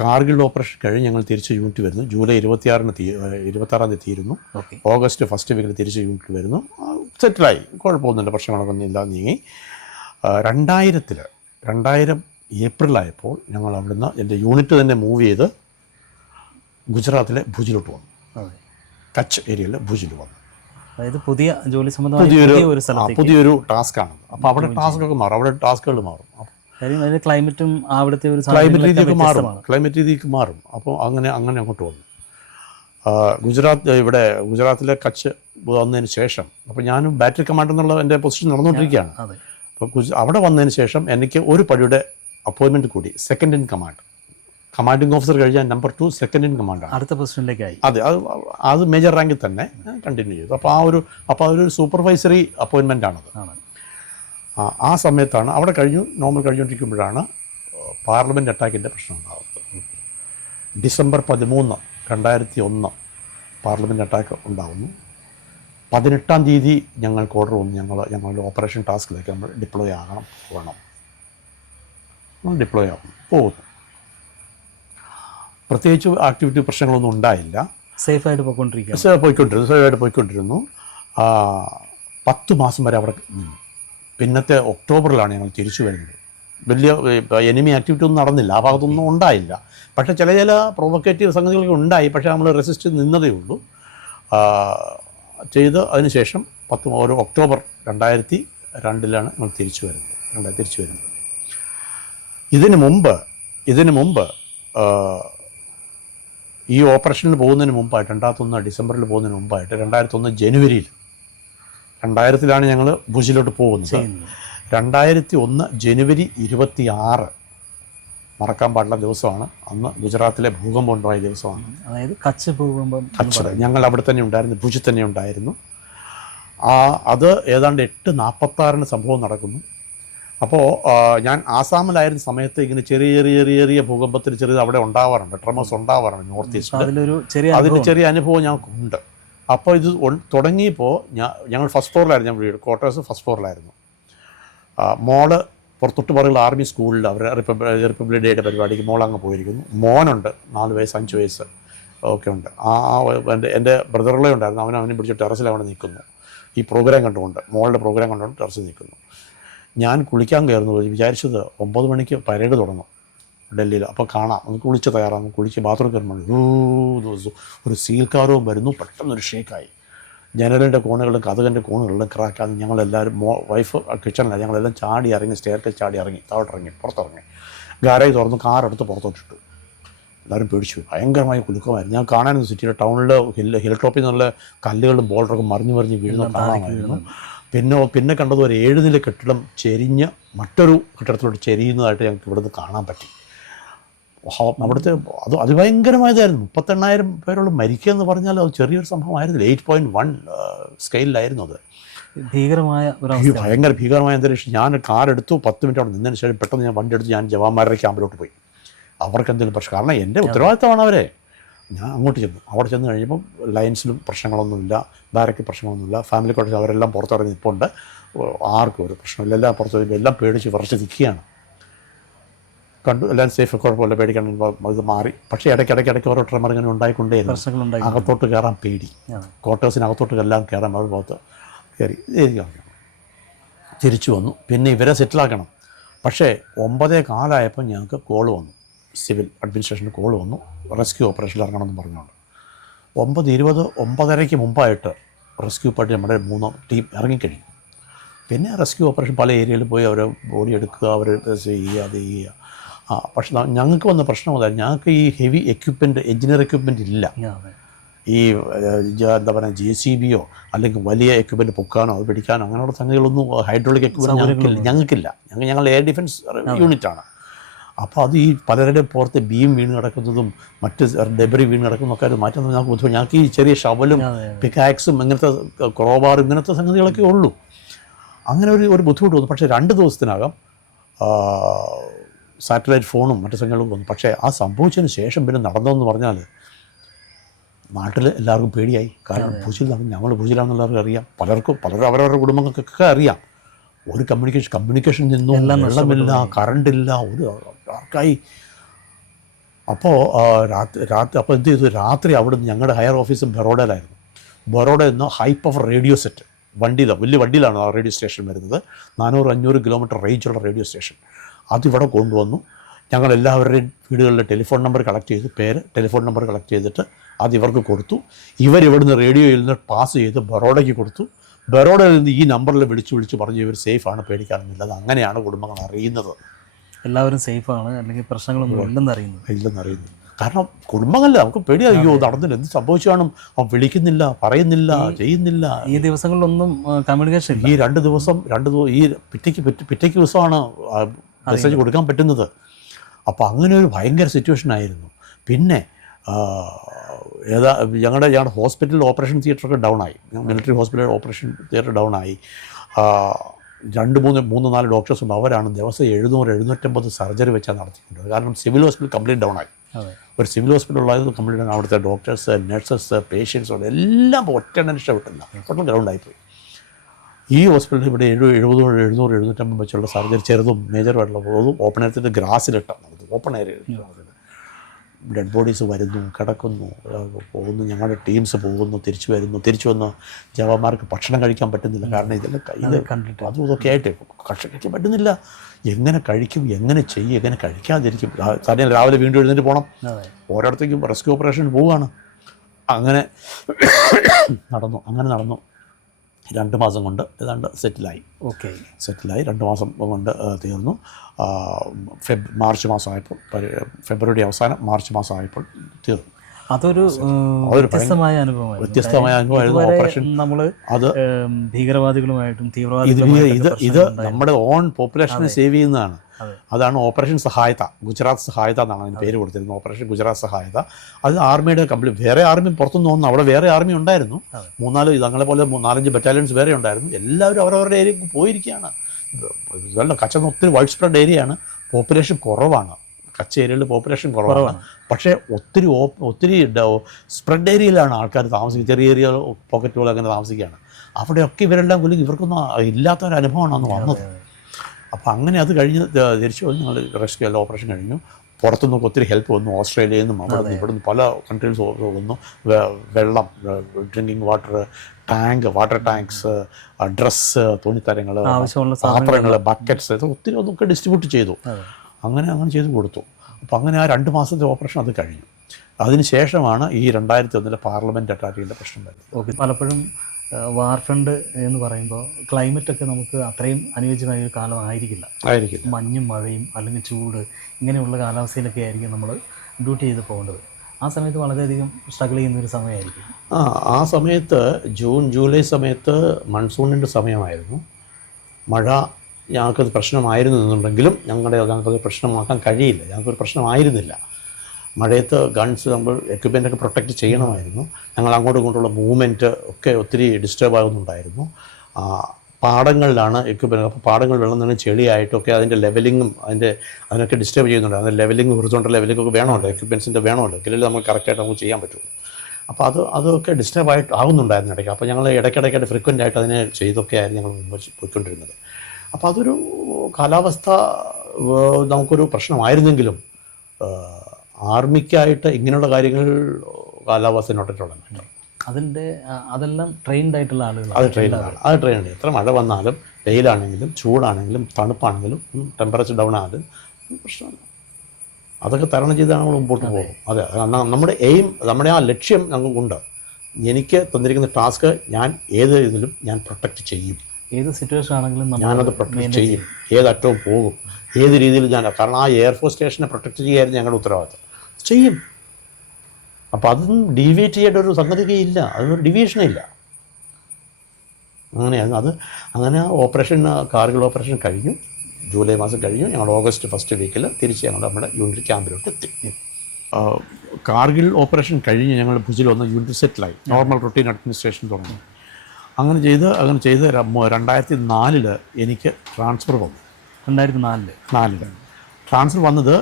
Kargil operation കഴിഞ്ഞ് ഞങ്ങൾ തിരിച്ച് യൂണിറ്റ് വരുന്നു. ജൂലൈ ഇരുപത്തിയാറിന് തീ ഇരുപത്താറാം തീയതി തീരുന്നു. ഓഗസ്റ്റ് ഫസ്റ്റ് വീക്കിൽ തിരിച്ച് യൂണിറ്റ് വരുന്നു. സെറ്റിലായി. കുഴപ്പമൊന്നുമില്ല. പ്രശ്നങ്ങളൊന്നും ഇല്ല നീങ്ങി. രണ്ടായിരത്തിൽ രണ്ടായിരം ഏപ്രിലായപ്പോൾ ഞങ്ങൾ അവിടുന്ന് എന്റെ യൂണിറ്റ് തന്നെ മൂവ് ചെയ്ത് ഗുജറാത്തിലെ ഭുജിലോട്ട് വന്നു. കച്ച് ഏരിയയിലെ ഭുജിൽ വന്നു. അതായത് പുതിയ ജോലി സംബന്ധമായ പുതിയൊരു ടാസ്ക് ഒരു അപ്പൊ സ്ഥലത്തേക്ക് പുതിയൊരു ടാസ്ക്കാണ്. അപ്പോൾ അവിടെ ടാസ്കൊക്കെ മാറും. അവിടെ ടാസ്കുകൾ മാറും. കാര്യം ക്ലൈമറ്റും അവിടുത്തെ ഒരു ക്ലൈമറ്റ് രീതിയൊക്കെ മാറും. ക്ലൈമറ്റ് രീതിക്ക് മാറും. അപ്പോൾ അങ്ങനെ അങ്ങനെ അങ്ങോട്ട് വന്നു. ഗുജറാത്ത് ഇവിടെ ഗുജറാത്തിലെ കച്ച് വന്നതിന് ശേഷം അപ്പോൾ ഞാനും ബാറ്ററി കമാൻഡർ എന്നുള്ള എന്റെ പൊസിഷൻ നടന്നുകൊണ്ടിരിക്കുകയാണ്. അപ്പോൾ അവിടെ വന്നതിന് ശേഷം എനിക്ക് ഒരു പടിയുടെ അപ്പോയിൻമെന്റ് കൂടി second in command commanding officer കഴിഞ്ഞാൽ നമ്പർ ടു സെക്കൻഡ് ഇൻ കമാൻഡാണ് അടുത്ത പൊസിഷനിലേക്കായി അതെ അത് അത് മേജർ റാങ്കിൽ തന്നെ കണ്ടിന്യൂ ചെയ്തു. അപ്പോൾ ആ ഒരു അപ്പോൾ അതൊരു സൂപ്പർവൈസറി അപ്പോയിൻമെന്റ് ആണത്. ആ ആ സമയത്താണ് അവിടെ കഴിഞ്ഞു നോർമൽ കഴിഞ്ഞുകൊണ്ടിരിക്കുമ്പോഴാണ് പാർലമെന്റ് അറ്റാക്കിന്റെ പ്രശ്നം ഉണ്ടാകുന്നത് ഡിസംബർ പതിമൂന്ന് രണ്ടായിരത്തി ഒന്ന് പാർലമെന്റ് അറ്റാക്ക് ഉണ്ടാകുന്നു പതിനെട്ടാം തീയതി ഞങ്ങൾക്ക് ഓർഡർ വന്നു. ഞങ്ങൾ ഞങ്ങളുടെ ഓപ്പറേഷൻ ടാസ്കിലേക്ക് നമ്മൾ ഡിപ്ലോയ് ആകണം വേണം നമ്മൾ ഡിപ്ലോയ് ആകും പോകുന്നു. പ്രത്യേകിച്ച് ആക്ടിവിറ്റി പ്രശ്നങ്ങളൊന്നും ഉണ്ടായില്ല. സേഫായിട്ട് പോയിക്കൊണ്ടിരിക്കുക സേഫ് പോയിക്കൊണ്ടിരുന്നു സേഫായിട്ട് പോയിക്കൊണ്ടിരുന്നു. പത്ത് മാസം വരെ അവിടെ നിന്നു പിന്നത്തെ ഒക്ടോബറിലാണ് ഞങ്ങൾ തിരിച്ചു വരുന്നത്. വലിയ എനിമി ആക്ടിവിറ്റി ഒന്നും നടന്നില്ല. ആ ഭാഗത്തൊന്നും ഉണ്ടായില്ല. പക്ഷേ ചില ചില പ്രൊവക്കേറ്റീവ് സംഗതികളൊക്കെ ഉണ്ടായി. പക്ഷേ നമ്മൾ റെസിസ്റ്റ് നിന്നതേ ഉള്ളൂ. ചെയ്ത് അതിനുശേഷം പത്ത് ഒരു ഒക്ടോബർ രണ്ടായിരത്തി രണ്ടിലാണ് ഞങ്ങൾ തിരിച്ചു വരുന്നത്. രണ്ടായിരത്തി തിരിച്ചു വരുന്നത്. ഇതിനു മുമ്പ് ഇതിനു മുമ്പ് ഈ ഓപ്പറേഷനിൽ പോകുന്നതിന് മുമ്പായിട്ട് രണ്ടായിരത്തൊന്ന് ഡിസംബറിൽ പോകുന്നതിന് മുമ്പായിട്ട് രണ്ടായിരത്തൊന്ന് ജനുവരിയിൽ രണ്ടായിരത്തിലാണ് ഞങ്ങൾ ഭുജിലോട്ട് പോകുന്നത്. രണ്ടായിരത്തി ഒന്ന് ജനുവരി ഇരുപത്തി ആറ് മറക്കാൻ പാടില്ല ദിവസമാണ്. അന്ന് ഗുജറാത്തിലെ ഭൂകമ്പം ഉണ്ടായ ദിവസമാണ്. അതായത് കച്ച് ഭൂകമ്പം കച്ച്. ഞങ്ങൾ അവിടെ തന്നെ ഉണ്ടായിരുന്നു ഭുജിൽ തന്നെ ഉണ്ടായിരുന്നു. ആ അത് ഏതാണ്ട് എട്ട് നാൽപ്പത്താറിന് സംഭവം നടക്കുന്നു. അപ്പോൾ ഞാൻ ആസാമിലായിരുന്ന സമയത്ത് ഇങ്ങനെ ചെറിയ ചെറിയ ചെറിയ ചെറിയ ഭൂകമ്പത്തിൽ ചെറിയ അവിടെ ഉണ്ടാവാറുണ്ട്. ട്രമസ് ഉണ്ടാവാറുണ്ട് നോർത്ത് ഈസ്റ്റ് അതിലൊരു ചെറിയ അതിന് ചെറിയ അനുഭവം ഞങ്ങൾക്കുണ്ട്. അപ്പോൾ ഇത് തുടങ്ങിയപ്പോൾ ഞാൻ ഞങ്ങൾ ഫസ്റ്റ് ഫ്ലോറിലായിരുന്നു ഞാൻ വീട് ക്വാർട്ടേഴ്സ് ഫസ്റ്റ് ഫ്ലോറിലായിരുന്നു മോൾ പുറത്തൊട്ട് പറയുള്ള ആർമി സ്കൂളിൽ അവർ റിപ്പബ്ലിക് റിപ്പബ്ലിക് ഡേയുടെ പരിപാടിക്ക് മോൾ അങ്ങ് പോയിരിക്കുന്നു. മോനുണ്ട് നാല് വയസ്സ് അഞ്ച് വയസ്സ് ഒക്കെ ഉണ്ട്. ആ ആ എന്റെ എന്റെ ബ്രദറുകളെ ഉണ്ടായിരുന്നു. അവൻ അവനെ പിടിച്ച് ടെറസിൽ അവിടെ നിൽക്കുന്നു. ഈ പ്രോഗ്രാം കണ്ടുകൊണ്ട് മോളുടെ പ്രോഗ്രാം കണ്ടുകൊണ്ട് ടെറസിൽ നിൽക്കുന്നു. ഞാൻ കുളിക്കാൻ കയറുന്നു വിചാരിച്ചത് ഒമ്പത് മണിക്ക് പരേഡ് തുടങ്ങും ഡൽഹിയിൽ. അപ്പോൾ കാണാം. നമുക്ക് കുളിച്ച് തയ്യാറാകും. കുളിച്ച് ബാത്റൂം കയറുമ്പോൾ ദിവസം ഒരു സീൽക്കാരവും വരുന്നു. പെട്ടെന്നൊരു ഷേക്കായി. ജനലിന്റെ കോണുകളിലും കഥകന്റെ കോണുകളിലും ക്രാക്കാന്ന് ഞങ്ങളെല്ലാവരും മോ വൈഫ് കിച്ചണില്ല ഞങ്ങളെല്ലാം ചാടി ഇറങ്ങി സ്റ്റെയർക്കെ ചാടി ഇറങ്ങി താഴോട്ടിറങ്ങി പുറത്തിറങ്ങി. ഗാരേജ് തുറന്ന് കാറെടുത്ത് പുറത്തോട്ടിട്ടു. എല്ലാവരും പേടിച്ചു. ഭയങ്കരമായി ഭയങ്കരമായ കുലുക്കമായിരുന്നു. ഞാൻ കാണാനൊന്നും സിറ്റിയിലെ ടൗണിൽ ഹിൽ ഹിൽ ടോപ്പിൽ നിന്നുള്ള കല്ലുകളും ബോൾഡറൊക്കെ മറിഞ്ഞ് മറിഞ്ഞ് വീഴുന്ന കാണാമായിരുന്നു. പിന്നെ പിന്നെ കണ്ടത് ഒരു ഏഴ് നില കെട്ടിടം ചെരിഞ്ഞ് മറ്റൊരു കെട്ടിടത്തിലോട്ട് ചെരിയുന്നതായിട്ട് ഞങ്ങൾക്ക് ഇവിടുന്ന് കാണാൻ പറ്റി. അവിടുത്തെ അത് അതിഭയങ്കരമായതായിരുന്നു. മുപ്പത്തെണ്ണായിരം പേരോളം മരിക്കുക എന്ന് പറഞ്ഞാൽ അത് ചെറിയൊരു സംഭവമായിരുന്നില്ല. എയ്റ്റ് പോയിന്റ് വൺ സ്കെയിലായിരുന്നു അത്. ഭീകരമായ ഒരു ഭയങ്കര ഭീകരമായ അന്തരീക്ഷം. ഞാൻ കാർ എടുത്തു പത്ത് മിനിറ്റ് അവിടെ നിന്നതിന് ശേഷം പെട്ടെന്ന് ഞാൻ വണ്ടി എടുത്ത് ഞാൻ ജവാന്മാരുടെ ക്യാമ്പിലോട്ട് പോയി. അവർക്ക് എന്തെങ്കിലും പ്രശ്നം? കാരണം എന്റെ ഉത്തരവാദിത്തമാണ് അവരെ. ഞാൻ അങ്ങോട്ട് ചെന്നു. അവിടെ ചെന്ന് കഴിഞ്ഞപ്പം ലൈൻസിലും പ്രശ്നങ്ങളൊന്നുമില്ല ബാരക്ക് പ്രശ്നമൊന്നുമില്ല ഫാമിലി കോട്ടേജ് അവരെല്ലാം പുറത്തിറങ്ങി നിൽപ്പുണ്ട് ആർക്കും ഒരു പ്രശ്നമില്ല എല്ലാം പുറത്ത് വരുമ്പോൾ എല്ലാം പേടിച്ച് വിറച്ച് നിൽക്കുകയാണ്. കണ്ടു എല്ലാം സേഫ് കുഴപ്പമില്ല പേടിക്കണം ഇത് മാറി. പക്ഷേ ഇടയ്ക്ക് ഇടയ്ക്ക് ഇടയ്ക്ക് ഓരോ ട്രെമർ ഇങ്ങനെ ഉണ്ടായിക്കൊണ്ടേയിരുന്നു. അകത്തോട്ട് കയറാൻ പേടി. ക്വാർട്ടേഴ്സിനകത്തോട്ട് എല്ലാം കയറാൻ അവർ പുറത്ത് കയറി. ഇരിക്കാം തിരിച്ചു വന്നു. പിന്നെ ഇവരെ സെറ്റിലാക്കണം പക്ഷേ ഒമ്പതേ കാലായപ്പോൾ ഞങ്ങൾക്ക് കോൾ വന്നു. സിവിൽ അഡ്മിനിസ്ട്രേഷന് കോൾ വന്നു. റെസ്ക്യൂ ഓപ്പറേഷനിൽ ഇറങ്ങണമെന്ന് പറഞ്ഞുകൊണ്ട്. ഒമ്പത് ഇരുപത് ഒമ്പതരയ്ക്ക് മുമ്പായിട്ട് റെസ്ക്യൂ പാർട്ടി നമ്മുടെ മൂന്ന് ടീം ഇറങ്ങിക്കഴിഞ്ഞു. പിന്നെ റെസ്ക്യൂ ഓപ്പറേഷൻ പല ഏരിയയിൽ പോയി അവരെ ബോഡി എടുക്കുക അവർ ചെയ്യുക അത് ചെയ്യുക. ആ പക്ഷെ ഞങ്ങൾക്ക് വന്ന പ്രശ്നം അതായത് ഞങ്ങൾക്ക് ഈ ഹെവി എക്യുപ്മെന്റ് എഞ്ചിനീയർ എക്യുപ്മെന്റ് ഇല്ല. ഈ എന്താ പറയുക ജെ സി ബിയോ അല്ലെങ്കിൽ വലിയ എക്യുപ്മെന്റ് പൊക്കാനോ അത് പിടിക്കാനോ അങ്ങനെയുള്ള സംഗതികളൊന്നും ഹൈഡ്രോളിക് എക്യുപ്മെന്റ് ഞങ്ങൾക്കില്ല ഞങ്ങൾക്കില്ല. ഞങ്ങൾ ഞങ്ങൾ എയർ ഡിഫൻസ് യൂണിറ്റാണ്. അപ്പോൾ അത് ഈ പലരുടെ പുറത്ത് ബീം വീണ് കിടക്കുന്നതും മറ്റ് ഡെബറി വീണ് കിടക്കുന്നതൊക്കെ അത് മാറ്റുന്നത് ഞങ്ങൾക്ക് ബുദ്ധിമുട്ട്. ഞങ്ങൾക്ക് ഈ ചെറിയ ഷവലും പിക്കാക്സും ഇങ്ങനത്തെ ക്രോബാറും ഇങ്ങനത്തെ സംഗതികളൊക്കെ ഉള്ളൂ. അങ്ങനെ ഒരു ഒരു ബുദ്ധിമുട്ട് വന്നു. പക്ഷേ രണ്ട് ദിവസത്തിനകം സാറ്റലൈറ്റ് ഫോണും മറ്റു സംഗതികളും വന്നു. പക്ഷേ ആ സംഭവിച്ചതിന് ശേഷം പിന്നെ നടന്നതെന്ന് പറഞ്ഞാൽ നാട്ടിൽ എല്ലാവർക്കും പേടിയായി. കാരണം ഭൂജിലാണ് ഞങ്ങൾ ഭൂജിലാണെന്നുള്ളവർക്ക് അറിയാം. പലർക്കും പലരും അവരവരുടെ കുടുംബങ്ങൾക്കൊക്കെ അറിയാം. ഒരു കമ്മ്യൂണിക്കേഷൻ കമ്മ്യൂണിക്കേഷൻ നിന്നു വെള്ളമില്ല കറണ്ടില്ല ഒരു ആർക്കായി അപ്പോൾ രാത്രി രാത്രി അപ്പോൾ എന്ത് ചെയ്തു? രാത്രി അവിടെ നിന്ന് ഞങ്ങളുടെ ഹയർ ഓഫീസ് ബറോഡയിലായിരുന്നു. ബറോഡ നിന്ന് ഹൈ പവർ റേഡിയോ സെറ്റ് വണ്ടിയിലാണ് വലിയ വണ്ടിയിലാണ് ആ റേഡിയോ സ്റ്റേഷൻ വരുന്നത്. നാനൂറ് അഞ്ഞൂറ് കിലോമീറ്റർ റേഞ്ചുള്ള റേഡിയോ സ്റ്റേഷൻ അതിവിടെ കൊണ്ടുവന്നു. ഞങ്ങൾ എല്ലാവരുടെയും വീടുകളിലെ ടെലിഫോൺ നമ്പർ കളക്ട് ചെയ്ത് പേര് ടെലിഫോൺ നമ്പർ കളക്ട് ചെയ്തിട്ട് അത് ഇവർക്ക് കൊടുത്തു. ഇവരിവിടുന്ന് റേഡിയോയിൽ നിന്ന് പാസ് ചെയ്ത് ബറോഡയ്ക്ക് കൊടുത്തു. ബറോഡയിൽ നിന്ന് ഈ നമ്പറിൽ വിളിച്ച് വിളിച്ച് പറഞ്ഞു ഇവർ സേഫാണ് പേടിക്കാറൊന്നുമില്ല അത് അങ്ങനെയാണ് കുടുംബങ്ങൾ അറിയുന്നത്. എല്ലാവരും സേഫാണ്. അല്ലെങ്കിൽ പ്രശ്നങ്ങളൊന്നും ഇല്ലെന്ന് അറിയുന്നത് ഇല്ലെന്ന് അറിയുന്നു. കാരണം കുടുംബങ്ങളല്ല? നമുക്ക് പേടി അയ്യോ നടന്നില്ല. എന്ത് സംഭവിച്ചു കാണും അവൻ വിളിക്കുന്നില്ല പറയുന്നില്ല ചെയ്യുന്നില്ല. ഈ ദിവസങ്ങളിലൊന്നും കമ്മ്യൂണിക്കേഷൻ ഈ രണ്ട് ദിവസം രണ്ട് ദിവസം ഈ പിറ്റേക്ക് പിറ്റ- പിറ്റേക്ക് ദിവസമാണ് മെസ്സേജ് കൊടുക്കാൻ പറ്റുന്നത്. അപ്പോൾ അങ്ങനെ ഒരു ഭയങ്കര സിറ്റുവേഷൻ ആയിരുന്നു. പിന്നെ ഏതാ ഞങ്ങളുടെ ഞങ്ങളുടെ ഹോസ്പിറ്റലിൽ ഓപ്പറേഷൻ തിയേറ്ററൊക്കെ ഡൗൺ ആയി. മിലിറ്ററി ഹോസ്പിറ്റലിൽ ഓപ്പറേഷൻ തിയേറ്റർ ഡൗൺ ആയി. രണ്ട് മൂന്ന് മൂന്ന് നാല് ഡോക്ടേഴ്സ് ഉണ്ട്. അവരാണ് ദിവസം എഴുന്നൂറ് എഴുന്നൂറ്റമ്പത് സർജറി വെച്ചാൽ നടത്തിയിട്ടുണ്ട് കാരണം സിവിൽ ഹോസ്പിറ്റൽ കംപ്ലീറ്റ് ഡൗൺ ആയി. ഒരു സിവിൽ ഹോസ്പിറ്റൽ ഉള്ളത് കംപ്ലീറ്റ് അവിടുത്തെ ഡോക്ടേഴ്സ് നഴ്സസ് പേഷ്യൻസ് എല്ലാം ഒറ്റ രക്ഷപ്പെട്ടില്ല ടോട്ടൽ ഗ്രൗണ്ടായിപ്പോയി ഈ ഹോസ്പിറ്റലിൽ ഇവിടെ എഴു എഴുപത് എഴുന്നൂറ് എഴുന്നൂറ്റമ്പത് വെച്ചുള്ള സർജറി ചെറുതും മേജറുമായിട്ടുള്ള ഓപ്പൺ എയർത്തിന്റെ ഗ്രാസിലിട്ടാണ് ഓപ്പൺ ഏരിയ ഡെഡ് ബോഡീസ് വരുന്നു കിടക്കുന്നു പോകുന്നു ഞങ്ങളുടെ ടീംസ് പോകുന്നു തിരിച്ചു വരുന്നു. തിരിച്ചു വന്നു ജവാന്മാർക്ക് ഭക്ഷണം കഴിക്കാൻ പറ്റുന്നില്ല. കാരണം ഇതെല്ലാം ക- ഇത് കണ്ടിട്ട്. അതും ഇതൊക്കെ ആയിട്ട് ഭക്ഷണം കഴിക്കാൻ പറ്റുന്നില്ല. എങ്ങനെ കഴിക്കും എങ്ങനെ ചെയ്യും എങ്ങനെ കഴിക്കാതിരിക്കും. തന്നെ രാവിലെ വീണ്ടും എഴുന്നേറ്റ് പോകണം ഓരോരുത്തേക്കും റെസ്ക്യൂ ഓപ്പറേഷൻ പോവുകയാണ് അങ്ങനെ നടന്നു അങ്ങനെ നടന്നു. രണ്ട് മാസം കൊണ്ട് ഏതാണ്ട് സെറ്റിലായി. ഓക്കെ. സെറ്റിലായി രണ്ട് മാസം കൊണ്ട് തീർന്നു. ഫെബ് മാർച്ച് മാസമായപ്പോൾ ഫെബ്രുവരി അവസാനം മാർച്ച് മാസമായപ്പോൾ തീർന്നു. അതൊരു വ്യത്യസ്തമായ അനുഭവമായിരുന്നു. വ്യത്യസ്തമായ അനുഭവമായിരുന്നു ഓപ്പറേഷൻ. നമ്മൾ അത് ഭീകരവാദികളുമായിട്ടും ഇത് തീവ്രവാദികളുമായിട്ടും ഇത് ഇത് നമ്മുടെ ഓൺ പോപ്പുലേഷനെ സേവ് ചെയ്യുന്നതാണ്. അതാണ് ഓപ്പറേഷൻ സഹായത ഗുജറാത്ത് സഹായത എന്നാണ് അതിന് പേര് കൊടുത്തിരുന്നത് ഓപ്പറേഷൻ ഗുജറാത്ത് സഹായത. അത് ആർമിയുടെ കംപ്ലീറ്റ് വേറെ ആർമി പുറത്തുനിന്ന് വന്നു അവിടെ വേറെ ആർമി ഉണ്ടായിരുന്നു. മൂന്നാൽ ഞങ്ങളെ പോലെ നാലഞ്ച് ബറ്റാലിയൻസ് വേറെ ഉണ്ടായിരുന്നു. എല്ലാവരും അവരവരുടെ ഏരിയക്ക് പോയിരിക്കുകയാണ്. ഇതല്ല കച്ച ഒത്തിരി വൈഡ് സ്പ്രെഡ് ഏരിയയാണ്. പോപ്പുലേഷൻ കുറവാണ്. കച്ച ഏരിയയിൽ പോപ്പുലേഷൻ കുറവാണ്. പക്ഷേ ഒത്തിരി ഒത്തിരി സ്പ്രെഡ് ഏരിയയിലാണ് ആൾക്കാർ താമസിക്കുന്നത്. ചെറിയ ഏരിയ പോക്കറ്റുകൾ അങ്ങനെ താമസിക്കുകയാണ്. അവിടെയൊക്കെ ഇവരെല്ലാം കൊല്ലും ഇവർക്കൊന്നും ഇല്ലാത്ത ഒരു അനുഭവമാണ് അന്ന് വന്നത് അപ്പോൾ അങ്ങനെ അത് കഴിഞ്ഞ് തിരിച്ചു വന്ന് ഞങ്ങൾ റെസ്ക്യൂ അല്ല ഓപ്പറേഷൻ കഴിഞ്ഞു. പുറത്തുനിന്നൊക്കെ ഒത്തിരി ഹെൽപ്പ് വന്നു. ഓസ്ട്രേലിയയിൽ നിന്നും അവിടെ നിന്ന് ഇവിടുന്ന് പല കൺട്രീസ് വന്നു. വെള്ളം drinking water tank water tanks dress തുണിത്തരങ്ങൾ പാത്രങ്ങൾ ബക്കറ്റ്സ് ഒത്തിരി അതൊക്കെ ഡിസ്ട്രിബ്യൂട്ട് ചെയ്തു. അങ്ങനെ അങ്ങനെ ചെയ്ത് കൊടുത്തു. അപ്പോൾ അങ്ങനെ ആ രണ്ട് മാസത്തെ ഓപ്പറേഷൻ അത് കഴിഞ്ഞു. അതിനുശേഷമാണ് ഈ രണ്ടായിരത്തി ഒന്നിലെ പാർലമെന്റ് അറ്റാക്കിന്റെ പ്രശ്നം വരുന്നത്. ഓക്കെ. പലപ്പോഴും വാർ ഫ്രണ്ട് എന്ന് പറയുമ്പോൾ ക്ലൈമറ്റ് ഒക്കെ നമുക്ക് അത്രയും അനുയോജ്യമായ ഒരു കാലം ആയിരിക്കില്ല. ആയിരിക്കില്ല മഞ്ഞും മഴയും അല്ലെങ്കിൽ ചൂട് ഇങ്ങനെയുള്ള കാലാവസ്ഥയിലൊക്കെ ആയിരിക്കും നമ്മൾ ഡ്യൂട്ടി ചെയ്ത് പോകേണ്ടത്. ആ സമയത്ത് വളരെയധികം സ്ട്രഗിൾ ചെയ്യുന്ന ഒരു സമയമായിരിക്കും. ആ ആ സമയത്ത് ജൂൺ ജൂലൈ സമയത്ത് മൺസൂണിന്റെ സമയമായിരുന്നു. മഴ ഞങ്ങൾക്കത് പ്രശ്നമായിരുന്നു എന്നുണ്ടെങ്കിലും ഞങ്ങളുടെ ഞങ്ങൾക്കത് പ്രശ്നമാക്കാൻ കഴിയില്ല. ഞങ്ങൾക്കൊരു പ്രശ്നമായിരുന്നില്ല. മഴയത്ത് ഗൺസ് നമ്മൾ ഒക്കെ പ്രൊട്ടക്റ്റ് ചെയ്യണമായിരുന്നു. ഞങ്ങൾ അങ്ങോട്ടും ഇങ്ങോട്ടുള്ള മൂവ്മെന്റ് ഒക്കെ ഒത്തിരി ഡിസ്റ്റർബ് ആകുന്നുണ്ടായിരുന്നു പാടങ്ങളിലാണ് എക്യുപ്മെന്റ് അപ്പോൾ പാടങ്ങൾ വെള്ളം നിന്ന് ചെളിയായിട്ടൊക്കെ അതിന്റെ ലെവലിങ്ങും അതിന്റെ അതിനൊക്കെ ഡിസ്റ്റർബ് ചെയ്യുന്നുണ്ട്. അതിന്റെ ലെവലിംഗ് ഹൊറിസോണ്ടൽ ലെവലിംഗ് ഒക്കെ വേണമല്ലോ. എക്യുപ്മെൻസിന്റെ വേണമല്ലോ. എങ്കിലല്ലേ നമുക്ക് കറക്റ്റായിട്ട് നമുക്ക് ചെയ്യാൻ പറ്റുള്ളൂ. അപ്പോൾ അത് അതൊക്കെ ഡിസ്റ്റർബ് ആയിട്ട് ആകുന്നുണ്ടായിരുന്നു ഇടയ്ക്ക്. അപ്പോൾ ഞങ്ങൾ ഇടയ്ക്കിടയ്ക്കായിട്ട് ഫ്രീക്വന്റ് ആയിട്ട് അതിനെ ചെയ്തൊക്കെ ആയിരുന്നു ഞങ്ങൾ മുമ്പ് പോയിക്കൊണ്ടിരുന്നത്. അപ്പോൾ അതൊരു കാലാവസ്ഥ നമുക്കൊരു പ്രശ്നമായിരുന്നെങ്കിലും ആർമിക്കായിട്ട് ഇങ്ങനെയുള്ള കാര്യങ്ങൾ കാലാവസ്ഥ നോട്ടിട്ടുള്ള അതിന്റെ അതെല്ലാം ട്രെയിൻഡ് ആയിട്ടുള്ള ആളുകൾ അത് ട്രെയിൻഡ് ആണ്. അത് ട്രെയിൻഡ് എത്ര മഴ വന്നാലും വെയിലാണെങ്കിലും ചൂടാണെങ്കിലും തണുപ്പാണെങ്കിലും ടെമ്പറേച്ചർ ഡൗൺ ആയാലും പ്രശ്നമില്ല. അതൊക്കെ തരണം ചെയ്താണ് നമ്മൾ മുമ്പോട്ട് പോകും. അതെ നമ്മുടെ എയിം നമ്മുടെ ആ ലക്ഷ്യം ഞങ്ങൾക്കുണ്ട്. എനിക്ക് തന്നിരിക്കുന്ന ടാസ്ക് ഞാൻ ഏത് ഇതിലും ഞാൻ പ്രൊട്ടക്റ്റ് ചെയ്യും. ഏത് സിറ്റുവേഷൻ ആണെങ്കിലും ഞാനത് പ്രൊട്ടക്റ്റ് ചെയ്യും. ഏത് ഏതറ്റവും പോകും. ഏത് രീതിയിൽ ഞാൻ കാരണം ആ എയർഫോഴ്സ് സ്റ്റേഷനെ പ്രൊട്ടക്റ്റ് ചെയ്യായിരുന്നു ഞങ്ങളുടെ ഉത്തരവാദിത്തം. ചെയ്യും. അപ്പോൾ അതൊന്നും ഡീവിയേറ്റ് ചെയ്യേണ്ട ഒരു സംഗതിക്കേ ഇല്ല. അതൊരു ഡിവിയേഷനേ ഇല്ല. അങ്ങനെ അത് അങ്ങനെ ഓപ്പറേഷൻ കാർഗിൽ ഓപ്പറേഷൻ കഴിഞ്ഞു. ജൂലൈ മാസം കഴിഞ്ഞു. ഞങ്ങൾ ഓഗസ്റ്റ് ഫസ്റ്റ് വീക്കിൽ തിരിച്ച് ഞങ്ങൾ നമ്മുടെ യൂണിറ്റ് ക്യാമ്പിലോട്ട് എത്തി. കാർഗിൽ ഓപ്പറേഷൻ കഴിഞ്ഞ് ഞങ്ങൾ ഭുജിൽ വന്ന് യൂണിറ്റ് സെറ്റിലായി നോർമൽ റൊട്ടീൻ അഡ്മിനിസ്ട്രേഷൻ തുടങ്ങി. അങ്ങനെ ചെയ്ത് അങ്ങനെ ചെയ്ത് രണ്ടായിരത്തി നാലിൽ എനിക്ക് ട്രാൻസ്ഫർ വന്നു. രണ്ടായിരത്തി നാലിൽ. നാലിൽ. ട്രാൻസ്ഫർ വന്നത്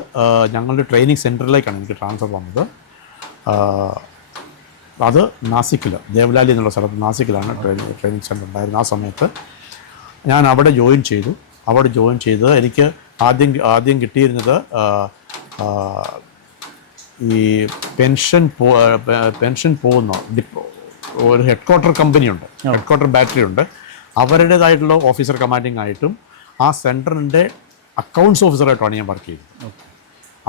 ഞങ്ങളുടെ ട്രെയിനിങ് സെന്ററിലേക്കാണ് എനിക്ക് ട്രാൻസ്ഫർ വന്നത്. അത് നാസിക്കിൽ ദേവലാലി എന്നുള്ള സ്ഥലത്ത് നാസിക്കിലാണ് ട്രെയിനിങ് ട്രെയിനിങ് സെന്റർ ഉണ്ടായിരുന്നത് ആ സമയത്ത്. ഞാൻ അവിടെ ജോയിൻ ചെയ്തു. അവിടെ ജോയിൻ ചെയ്ത് എനിക്ക് ആദ്യം ആദ്യം കിട്ടിയിരുന്നത് ഈ പെൻഷൻ പോ പെൻഷൻ പോകുന്ന ഒരു ഹെഡ് ക്വാർട്ടർ കമ്പനിയുണ്ട് ഹെഡ് ക്വാർട്ടർ ബാറ്ററി ഉണ്ട്. അവരുടേതായിട്ടുള്ള ഓഫീസർ കമാൻഡിംഗ് ആയിട്ടും ആ സെന്ററിന്റെ അക്കൗണ്ട്സ് ഓഫീസറായിട്ടാണ് ഞാൻ വർക്ക് ചെയ്തത്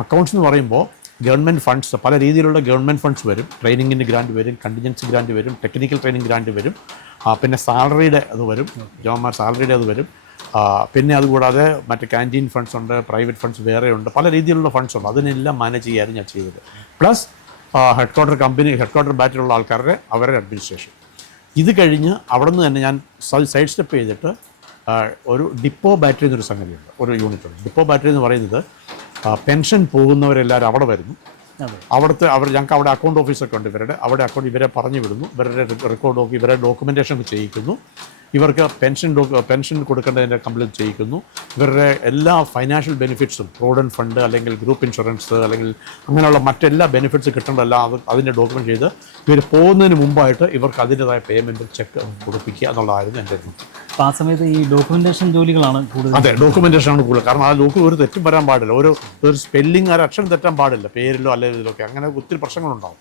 അക്കൗണ്ട്സ് എന്ന് പറയുമ്പോൾ ഗവൺമെന്റ് ഫണ്ട്സ് പല രീതിയിലുള്ള ഗവൺമെന്റ് ഫണ്ട്സ് വരും. ട്രെയിനിങ്ങിന് ഗ്രാൻഡ് വരും കണ്ടിജൻസി ഗ്രാൻഡ് വരും ടെക്നിക്കൽ ട്രെയിനിങ് ഗ്രാൻഡ് വരും. പിന്നെ സാലറിയുടെ അത് വരും. ജോമാർ സാലറിയുടെ അത് വരും. പിന്നെ അതുകൂടാതെ മറ്റ് ക്യാന്റീൻ ഫണ്ട്സ് ഉണ്ട് പ്രൈവറ്റ് ഫണ്ട്സ് വേറെ ഉണ്ട് പല രീതിയിലുള്ള ഫണ്ട്സ് ഉണ്ട്. അതിനെല്ലാം മാനേജ് ചെയ്യാനും ഞാൻ ചെയ്തത്. Plus head quarter company head quarter ബാറ്റിലുള്ള ആൾക്കാരുടെ അവരുടെ അഡ്മിനിസ്ട്രേഷൻ ഇത് കഴിഞ്ഞ് അവിടെ നിന്ന് തന്നെ ഞാൻ സൈഡ് സ്റ്റെപ്പ് ചെയ്തിട്ട് ഒരു ഡിപ്പോ ബാറ്ററി എന്നൊരു സംഗതിയുണ്ട്. ഒരു യൂണിറ്റ് ഉണ്ട് ഡിപ്പോ ബാറ്ററി എന്ന് പറയുന്നത് പെൻഷൻ പോകുന്നവരെല്ലാവരും അവിടെ വരുന്നു. അവിടുത്തെ അവർ ഞങ്ങൾക്ക് അവിടെ അക്കൗണ്ട് ഓഫീസൊക്കെ ഉണ്ട്. ഇവരുടെ അവിടെ അക്കൗണ്ട് ഇവരെ പറഞ്ഞു വിടുന്നു ഇവരുടെ റെക്കോർഡ് ഓഫ് ഇവരെ ഡോക്യുമെന്റേഷൻ ചെയ്യിക്കുന്നു. ഇവർക്ക് പെൻഷൻ പെൻഷൻ കൊടുക്കേണ്ടതിന്റെ കംപ്ലീറ്റ് ചെയ്യിക്കുന്നു. ഇവരുടെ എല്ലാ ഫൈനാൻഷ്യൽ ബെനിഫിറ്റ്സും പ്രോവിഡന്റ് ഫണ്ട് അല്ലെങ്കിൽ ഗ്രൂപ്പ് ഇൻഷുറൻസ് അല്ലെങ്കിൽ അങ്ങനെയുള്ള മറ്റെല്ലാ ബെനിഫിറ്റ്സ് കിട്ടേണ്ടതെല്ലാം അത് അതിന്റെ ഡോക്യുമെന്റ് ചെയ്ത് ഇവർ പോകുന്നതിന് മുമ്പായിട്ട് ഇവർക്ക് അതിന്റെതായ പേയ്മെന്റ് ചെക്ക് കൊടുപ്പിക്കുക എന്നുള്ളതായിരുന്നു എന്റെ അപ്പോൾ ആ സമയത്ത് ഈ ഡോക്യുമെന്റേഷൻ ജോലികളാണ് കൂടുതൽ അതെ ഡോക്യുമെന്റേഷൻ ആണ് കൂടുതൽ. കാരണം ആ ലോക്ക് ഒരു തെറ്റും വരാൻ പാടില്ല. ഒരു ഒരു സ്പെല്ലിംഗ് ഒരു അക്ഷരം തെറ്റാൻ പാടില്ല. പേരിലോ അല്ലെങ്കിൽ ഇതിലൊക്കെ. അങ്ങനെ ഒത്തിരി പ്രശ്നങ്ങളുണ്ടാവും.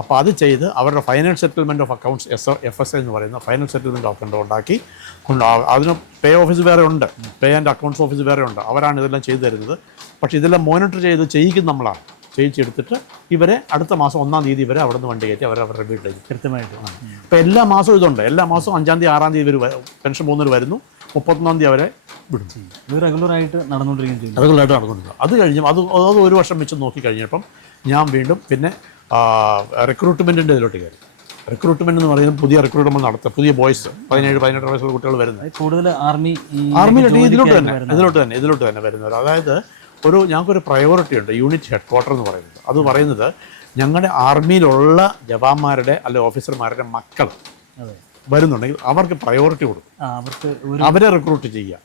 അപ്പോൾ അത് ചെയ്ത് അവരുടെ final settlement of accounts S F S എന്ന് പറയുന്ന ഫൈനൽ സെറ്റിൽമെന്റ് അക്കൗണ്ട് ഉണ്ടാക്കി. കൊണ്ട് അതിന് പേ ഓഫീസ് വേറെ ഉണ്ട്. പേ ആൻഡ് അക്കൗണ്ട്സ് ഓഫീസ് വേറെ ഉണ്ട്. അവരാണ് ഇതെല്ലാം ചെയ്തു തരുന്നത്. പക്ഷേ ഇതെല്ലാം മോണിറ്റർ ചെയ്ത് ചെയ്യിക്കുന്ന നമ്മളാണ്. ചെയ്യിച്ചെടുത്തിട്ട് ഇവരെ അടുത്ത മാസം ഒന്നാം തീയതി വരെ അവിടെ നിന്ന് വണ്ടി കയറ്റി അവർ അവരുടെ വീട്ടിലേക്ക് കൃത്യമായിട്ട്. അപ്പോൾ എല്ലാ മാസവും ഇതുണ്ട്. എല്ലാ മാസവും അഞ്ചാം തീയതി ആറാം തീയതി ഇവർ പെൻഷൻ പോകുന്നവർ വരുന്നു. മുപ്പത്തൊന്നാം തീയതി അവരെ വിടും. ഇത് റെഗുലറായിട്ട് നടന്നുകൊണ്ടിരിക്കുകയും ചെയ്യും. റെഗുലറായിട്ട് നടന്നുകൊണ്ടിരിക്കുക അത് കഴിഞ്ഞ് അത് അത് ഒരു വർഷം വെച്ച് നോക്കി കഴിഞ്ഞപ്പം ഞാൻ വീണ്ടും പിന്നെ റിക്രൂട്ട്മെന്റിന്റെ ഇതിലോട്ട് കയറി. റിക്രൂട്ട്മെന്റ് എന്ന് പറയുന്നത് പുതിയ റിക്രൂട്ട്മെന്റ് നടത്തുക. പുതിയ ബോയ്സ് പതിനേഴ് പതിനെട്ട് വയസ്സുള്ള കുട്ടികൾ വരുന്നത്. കൂടുതൽ ആർമി ആർമിയിലോട്ട് ഇതിലോട്ട് തന്നെ ഇതിലോട്ട് തന്നെ ഇതിലോട്ട് തന്നെ വരുന്നവർ. അതായത് ഒരു ഞങ്ങൾക്കൊരു പ്രയോറിറ്റി ഉണ്ട് യൂണിറ്റ് ഹെഡ് ക്വാർട്ടർ എന്ന് പറയുന്നത്. അത് പറയുന്നത് ഞങ്ങളുടെ ആർമിയിലുള്ള ജവാന്മാരുടെ അല്ലെ ഓഫീസർമാരുടെ മക്കൾ വരുന്നുണ്ടെങ്കിൽ അവർക്ക് പ്രയോറിറ്റി കൊടുക്കും. അവരെ റിക്രൂട്ട് ചെയ്യുക.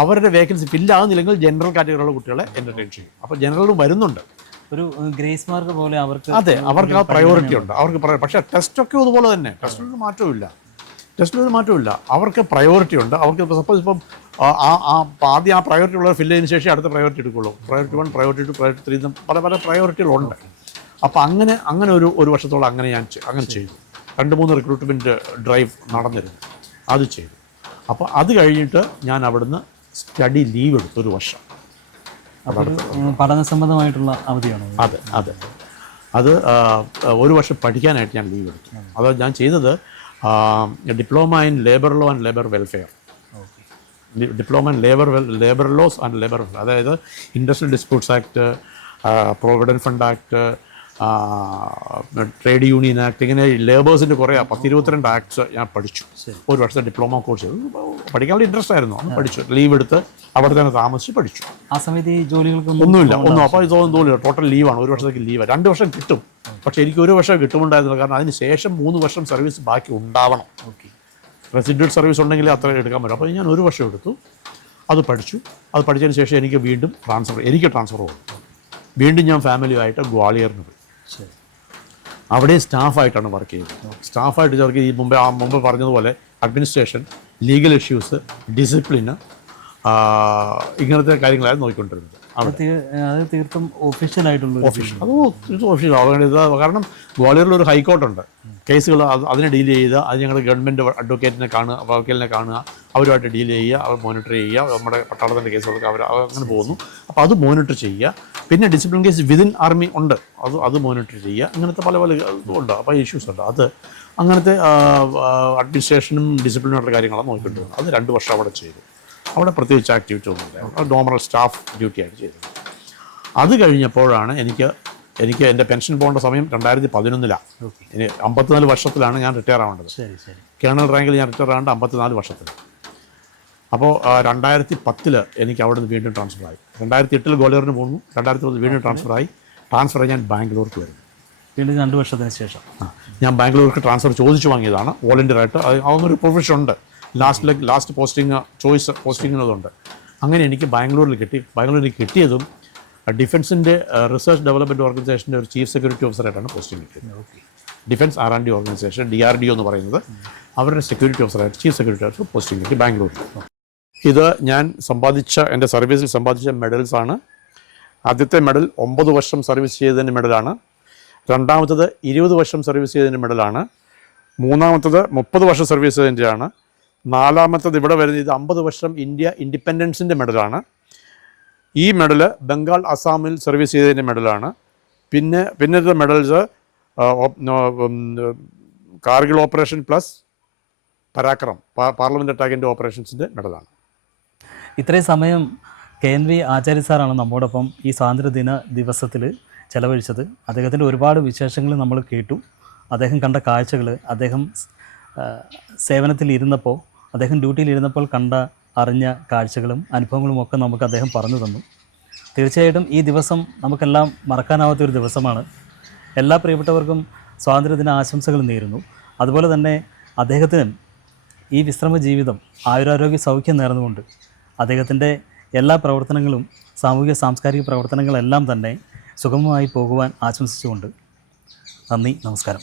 അവരുടെ വേക്കൻസി ഫില്ലാകുന്നില്ലെങ്കിൽ ജനറൽ കാറ്റഗറിയിലുള്ള കുട്ടികളെ എന്റർടൈൻ ചെയ്യും. അപ്പോൾ ജനറലും വരുന്നുണ്ട്. ഒരു ഗ്രേസ് മാർക്ക് പോലെ അവർക്ക് അതെ അവർക്ക് ആ പ്രയോറിറ്റി ഉണ്ട്. അവർക്ക് പക്ഷേ ടെസ്റ്റൊക്കെ അതുപോലെ തന്നെ. ടെസ്റ്റിലൊരു മാറ്റമില്ല ടെസ്റ്റിലൊരു മാറ്റമില്ല അവർക്ക് പ്രയോറിറ്റി ഉണ്ട്. അവർക്ക് സപ്പോസ് ഇപ്പം ആ ആ- ആദ്യം ആ പ്രയോറിറ്റി ഉള്ളത് ഫില്ല് ചെയ്തതിന് ശേഷം അടുത്ത പ്രയോറിറ്റി എടുക്കുള്ളൂ. Priority one priority two priority three പല പല പ്രയോറിറ്റികളുണ്ട് അപ്പോൾ അങ്ങനെ അങ്ങനെ ഒരു ഒരു വർഷത്തോളം അങ്ങനെ ഞാൻ അങ്ങനെ ചെയ്തു. രണ്ട് മൂന്ന് റിക്രൂട്ട്മെന്റ് ഡ്രൈവ് നടന്നിരുന്നു. അത് ചെയ്തു. അപ്പോൾ അത് കഴിഞ്ഞിട്ട് ഞാൻ അവിടുന്ന് സ്റ്റഡി ലീവ് എടുത്തു ഒരു വർഷം. പഠന സംബന്ധമായിട്ടുള്ള അവധിയാണോ. അതെ അതെ. അത് ഒരു വർഷം പഠിക്കാനായിട്ട് ഞാൻ ലീവ് എടുത്തു. അത് ഞാൻ ചെയ്തത് diploma in labour law and labour welfare diploma in labour labour laws and labour അതായത് industrial disputes act provident fund act trade union act ഇങ്ങനെ ലേബേഴ്സിന്റെ കുറേ പത്തിരുപത്തിരണ്ട് ആക്ട്സ് ഞാൻ പഠിച്ചു. ഒരു വർഷത്തെ ഡിപ്ലോമ കോഴ്സ്. പഠിക്കാൻ പഠിക്കാനുള്ള ഇൻട്രസ്റ്റ് ആയിരുന്നു. അന്ന് പഠിച്ചു. ലീവ് എടുത്ത് അവിടെ തന്നെ താമസിച്ച് പഠിച്ചു. ആ സമയത്ത് ഈ ജോലികൾക്കൊന്നും ഒന്നുമില്ല. ഒന്നും. അപ്പോൾ ഇതൊന്നും തോന്നില്ല. ടോട്ടൽ ലീവാണ് ഒരു വർഷത്തേക്ക് ലീവ് രണ്ട് വർഷം കിട്ടും. പക്ഷെ എനിക്ക് ഒരു വർഷം കിട്ടുമുണ്ടായിരുന്നില്ല. കാരണം അതിന് ശേഷം മൂന്ന് വർഷം സർവീസ് ബാക്കി ഉണ്ടാവണം. ഓക്കെ റെസിഡന്റ് സർവീസ് ഉണ്ടെങ്കിൽ അത്ര എടുക്കാൻ പറ്റും. അപ്പോൾ ഞാൻ ഒരു വർഷം എടുത്തു. അത് പഠിച്ചു. അത് പഠിച്ചതിന് ശേഷം എനിക്ക് വീണ്ടും ട്രാൻസ്ഫർ എനിക്ക് ട്രാൻസ്ഫർ കൊടുത്തു വീണ്ടും ഞാൻ ഫാമിലിയുമായിട്ട് ഗ്വാളിയറിന് പോയി. അവിടെ സ്റ്റാഫായിട്ടാണ് വർക്ക് ചെയ്തത്. സ്റ്റാഫായിട്ട് ചേർക്ക് ഈ മുമ്പേ ആ മുമ്പ് പറഞ്ഞതുപോലെ അഡ്മിനിസ്ട്രേഷൻ ലീഗൽ ഇഷ്യൂസ് ഡിസിപ്ലിന് ഇങ്ങനത്തെ കാര്യങ്ങളായിരുന്നു നോക്കിക്കൊണ്ടിരുന്നത്. അത് തീർത്തും ഒഫീഷ്യൽ ആയിട്ടുള്ള അത് കാരണം ഗ്വാളിയറിൽ ഒരു ഹൈക്കോർട്ടുണ്ട്. കേസുകൾ അത് അതിനെ ഡീൽ ചെയ്ത് അത് ഞങ്ങൾ ഗവൺമെന്റ് അഡ്വക്കേറ്റിനെ കാണുക വക്കീലിനെ കാണുക അവരുമായിട്ട് ഡീൽ ചെയ്യുക അവർ മോണിറ്റർ ചെയ്യുക നമ്മുടെ പട്ടാളത്തിന്റെ കേസുകൾക്ക് അവർ അങ്ങനെ പോകുന്നു. അപ്പോൾ അത് മോണിറ്റർ ചെയ്യുക. പിന്നെ ഡിസിപ്ലിൻ കേസ് വിതിൻ ആർമി ഉണ്ട്. അത് അത് മോണിറ്റർ ചെയ്യുക. അങ്ങനത്തെ പല പല ഉണ്ട് അപ്പോൾ ഇഷ്യൂസ് ഉണ്ട്. അത് അങ്ങനത്തെ അഡ്മിനിസ്ട്രേഷനും ഡിസിപ്ലിനായിട്ടുള്ള കാര്യങ്ങളാണ് നോക്കിക്കൊണ്ടിരുന്നത്. അത് രണ്ട് വർഷം അവിടെ ചെയ്തു. അവിടെ പ്രത്യേകിച്ച് ആക്ടിവിറ്റി ഒന്നും ഇല്ല നോർമൽ സ്റ്റാഫ് ഡ്യൂട്ടി ആയിട്ട് ചെയ്തത് അത് കഴിഞ്ഞപ്പോഴാണ് എനിക്ക് എനിക്ക് എന്റെ പെൻഷൻ പോകേണ്ട സമയം രണ്ടായിരത്തി പതിനൊന്നിലാണ് ഇനി അമ്പത്തിനാല് വർഷത്തിലാണ് ഞാൻ റിട്ടയർ ആവേണ്ടത്. ശരി ശരി. കേണൽ റാങ്കിൽ ഞാൻ റിട്ടയർ ആവേണ്ട അമ്പത്തിനാല് വർഷത്തിൽ അപ്പോൾ രണ്ടായിരത്തി പത്തിൽ എനിക്ക് അവിടെ നിന്ന് വീണ്ടും ട്രാൻസ്ഫർ ആയി. രണ്ടായിരത്തി എട്ടിൽ ഗോളിയറിന് പോകുന്നു രണ്ടായിരത്തി പത്തിൽ വീണ്ടും ട്രാൻസ്ഫർ ആയി. ട്രാൻസ്ഫർ ആയി ഞാൻ ബാംഗ്ലൂർക്ക് വരുന്നു. വീണ്ടും രണ്ട് വർഷത്തിന് ശേഷം. ഞാൻ ബാംഗ്ലൂർക്ക് ട്രാൻസ്ഫർ ചോദിച്ചു വാങ്ങിയതാണ്. വോളണ്ടിയർ ആയിട്ട്. അത് അതൊന്നൊരു പ്രൊഫഷൻ ഉണ്ട്. ലാസ്റ്റ് ലാസ്റ്റ് പോസ്റ്റിംഗ് ചോയ്സ് പോസ്റ്റിങ്ങിനതുണ്ട് അങ്ങനെ എനിക്ക് ബാംഗ്ലൂരിൽ കിട്ടി. ബാംഗ്ലൂരിൽ കിട്ടിയതും ഡിഫൻസിന്റെ റിസർച്ച് ഡെവലപ്മെന്റ് ഓർഗനൈസേഷന്റെ ഒരു ചീഫ് സെക്യൂരിറ്റി ഓഫീസറായിട്ടാണ് പോസ്റ്റിംഗ് കിട്ടിയത്. Okay defence R and D organisation D R D എന്ന് പറയുന്നത് അവരുടെ സെക്യൂരിറ്റി ഓഫീസറായിട്ട് ചീഫ് സെക്യൂരിറ്റി ഓഫീസർ പോസ്റ്റിംഗ് കിട്ടി ബാംഗ്ലൂരിൽ. ഇത് ഞാൻ സമ്പാദിച്ച എന്റെ സർവീസിൽ സമ്പാദിച്ച മെഡൽസാണ് ആണ്. ആദ്യത്തെ മെഡൽ ഒമ്പത് വർഷം സർവീസ് ചെയ്തതിന്റെ മെഡലാണ് രണ്ടാമത്തത് ഇരുപത് വർഷം സർവീസ് ചെയ്തതിന്റെ മെഡലാണ് മൂന്നാമത്തത് മുപ്പത് വർഷം സർവീസ് ചെയ്തതിന്റെയാണ്. നാലാമത്തത് ഇവിടെ വരുന്നത് ഇത് അമ്പത് വർഷം ഇന്ത്യ ഇൻഡിപെൻഡൻസിന്റെ മെഡലാണ്. ഈ മെഡൽ ബംഗാൾ അസാമിൽ സർവീസ് ചെയ്തതിന്റെ മെഡലാണ്. പിന്നെ പിന്നത്തെ medals Kargil operation plus Parakram parliament അറ്റാക്കിന്റെ ഓപ്പറേഷൻസിന്റെ മെഡലാണ്. ഇത്രയും സമയം കെ എൻ വി ആചാര്യ സാറാണ് നമ്മോടൊപ്പം ഈ സ്വാതന്ത്ര്യദിന ദിവസത്തിൽ ചെലവഴിച്ചത്. അദ്ദേഹത്തിന്റെ ഒരുപാട് വിശേഷങ്ങൾ നമ്മൾ കേട്ടു. അദ്ദേഹം കണ്ട കാഴ്ചകൾ അദ്ദേഹം സേവനത്തിൽ ഇരുന്നപ്പോൾ അദ്ദേഹം ഡ്യൂട്ടിയിലിരുന്നപ്പോൾ കണ്ട അറിഞ്ഞ കാഴ്ചകളും അനുഭവങ്ങളും ഒക്കെ നമുക്ക് അദ്ദേഹം പറഞ്ഞു തന്നു. തീർച്ചയായിട്ടും ഈ ദിവസം നമുക്കെല്ലാം മറക്കാനാവാത്ത ഒരു ദിവസമാണ്. എല്ലാ പ്രിയപ്പെട്ടവർക്കും സ്വാതന്ത്ര്യദിന ആശംസകൾ നേരുന്നു. അതുപോലെ തന്നെ അദ്ദേഹത്തിന് ഈ വിശ്രമ ജീവിതം ആയുരാരോഗ്യ സൗഖ്യം നേർന്നുകൊണ്ട് അദ്ദേഹത്തിന്റെ എല്ലാ പ്രവർത്തനങ്ങളും സാമൂഹിക സാംസ്കാരിക പ്രവർത്തനങ്ങളെല്ലാം തന്നെ സുഗമമായി പോകുവാൻ ആശംസിച്ചുകൊണ്ട് നന്ദി നമസ്കാരം.